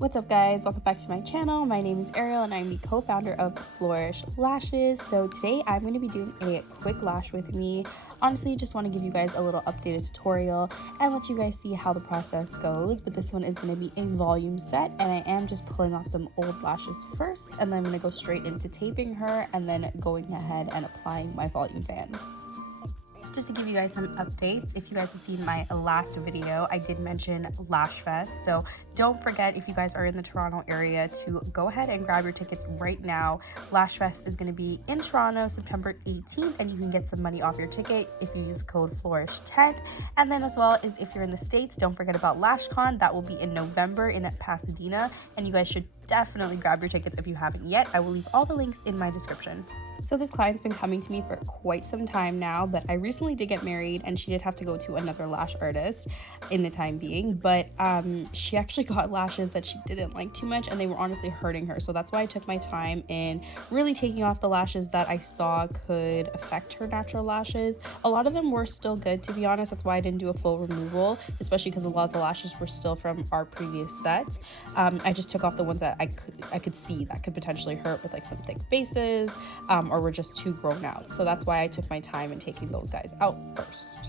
What's up guys, welcome back to my channel. My name is Ariel and I'm the co-founder of Flowrish Lashes. So today I'm going to be doing a quick lash with me. Honestly, just want to give you guys a little updated tutorial and let you guys see how the process goes. But this one is going to be a volume set and I am just pulling off some old lashes first, and then I'm going to go straight into taping her and then going ahead and applying my volume bands. Just to give you guys some updates, if you guys have seen my last video, I did mention Lash Fest. So don't forget, if you guys are in the Toronto area, to go ahead and grab your tickets right now. Lash Fest is going to be in Toronto September 18th, and you can get some money off your ticket if you use the code Flowrish10. And then as well as if you're in the States, don't forget about Lash Con. That will be in November in Pasadena, and you guys should definitely grab your tickets if you haven't yet. I will leave all the links in my description. So this client's been coming to me for quite some time now, but I recently did get married and she did have to go to another lash artist in the time being, but she actually got lashes that she didn't like too much and they were honestly hurting her. So that's why I took my time in really taking off the lashes that I saw could affect her natural lashes. A lot of them were still good, to be honest. That's why I didn't do a full removal, especially because a lot of the lashes were still from our previous set. I just took off the ones that I could see that could potentially hurt with like some thick bases, or were just too grown out. So that's why I took my time in taking those guys out first.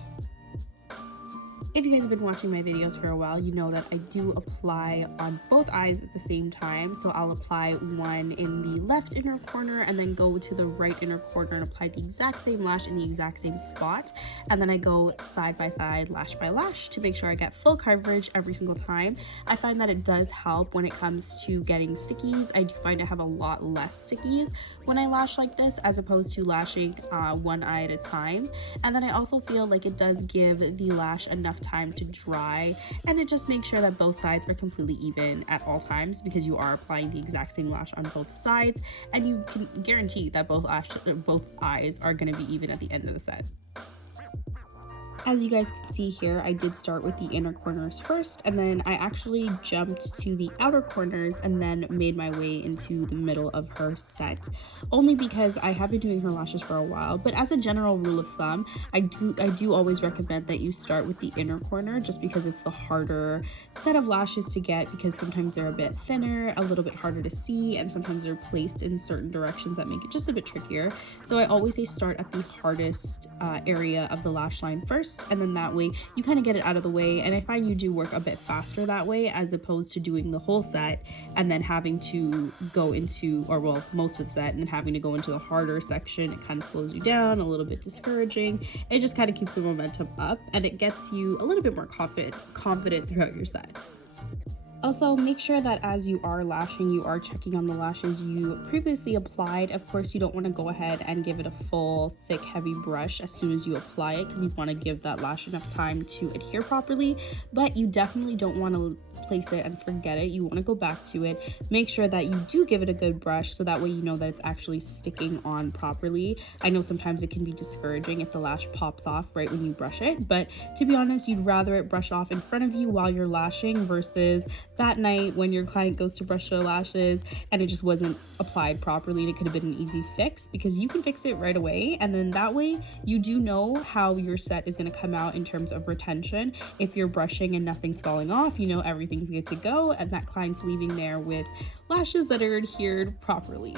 If you guys have been watching my videos for a while, you know that I do apply on both eyes at the same time. So I'll apply one in the left inner corner and then go to the right inner corner and apply the exact same lash in the exact same spot. And then I go side by side, lash by lash, to make sure I get full coverage every single time. I find that it does help when it comes to getting stickies. I do find I have a lot less stickies when I lash like this, as opposed to lashing one eye at a time. And then I also feel like it does give the lash enough time to dry, and it just makes sure that both sides are completely even at all times, because you are applying the exact same lash on both sides, and you can guarantee that both eyes are going to be even at the end of the set. As you guys can see here, I did start with the inner corners first, and then I actually jumped to the outer corners and then made my way into the middle of her set, only because I have been doing her lashes for a while. But as a general rule of thumb, I do always recommend that you start with the inner corner, just because it's the harder set of lashes to get, because sometimes they're a bit thinner, a little bit harder to see, and sometimes they're placed in certain directions that make it just a bit trickier. So I always say start at the hardest area of the lash line first, and then that way you kind of get it out of the way. And I find you do work a bit faster that way, as opposed to doing the whole set and then having to go into, or well, most of the set, and then having to go into the harder section. It kind of slows you down, a little bit discouraging. It just kind of keeps the momentum up, and it gets you a little bit more confident throughout your set. Also, make sure that as you are lashing, you are checking on the lashes you previously applied. Of course, you don't want to go ahead and give it a full, thick, heavy brush as soon as you apply it, because you want to give that lash enough time to adhere properly, but you definitely don't want to place it and forget it. You want to go back to it. Make sure that you do give it a good brush, so that way you know that it's actually sticking on properly. I know sometimes it can be discouraging if the lash pops off right when you brush it, but to be honest, you'd rather it brush off in front of you while you're lashing versus that night when your client goes to brush their lashes and it just wasn't applied properly, and it could have been an easy fix, because you can fix it right away, and then that way you do know how your set is going to come out in terms of retention. If you're brushing and nothing's falling off, you know everything's good to go, and that client's leaving there with lashes that are adhered properly.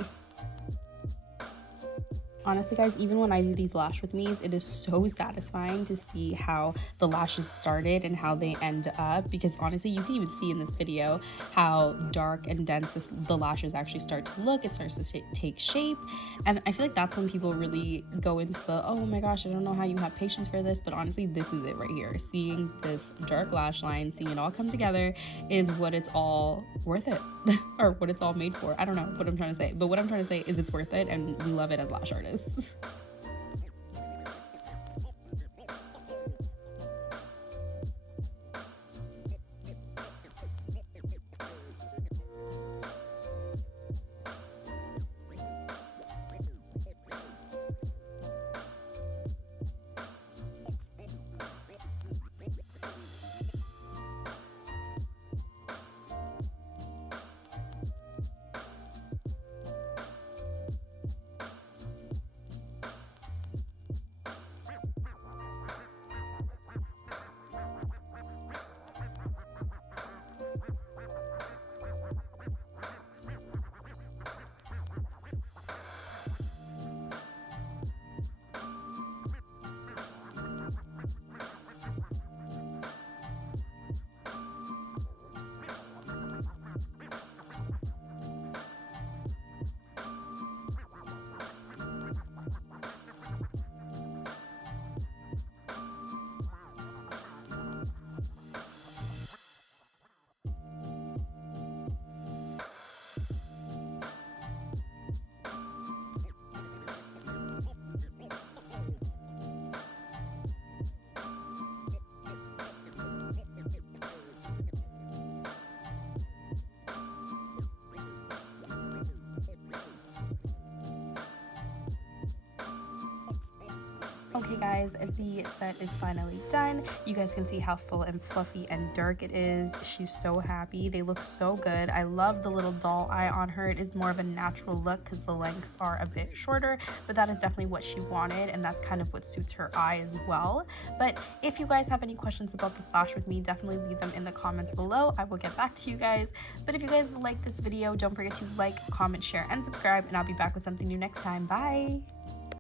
Honestly guys, even when I do these lash with me's, it is so satisfying to see how the lashes started and how they end up, because honestly you can even see in this video how dark and dense the lashes actually start to look. It starts to take shape, and I feel like that's when people really go into the, oh my gosh, I don't know how you have patience for this, but honestly this is it right here. Seeing this dark lash line, seeing it all come together is what it's all worth it or what it's all made for. I don't know what I'm trying to say, but what I'm trying to say is it's worth it, and we love it as lash artists. Okay guys, the set is finally done. You guys can see how full and fluffy and dark it is. She's so happy. They look so good. I love the little doll eye on her. It is more of a natural look because the lengths are a bit shorter, but that is definitely what she wanted, and that's kind of what suits her eye as well. But if you guys have any questions about this lash with me, definitely leave them in the comments below. I will get back to you guys. But if you guys like this video, don't forget to like, comment, share, and subscribe, and I'll be back with something new next time. Bye!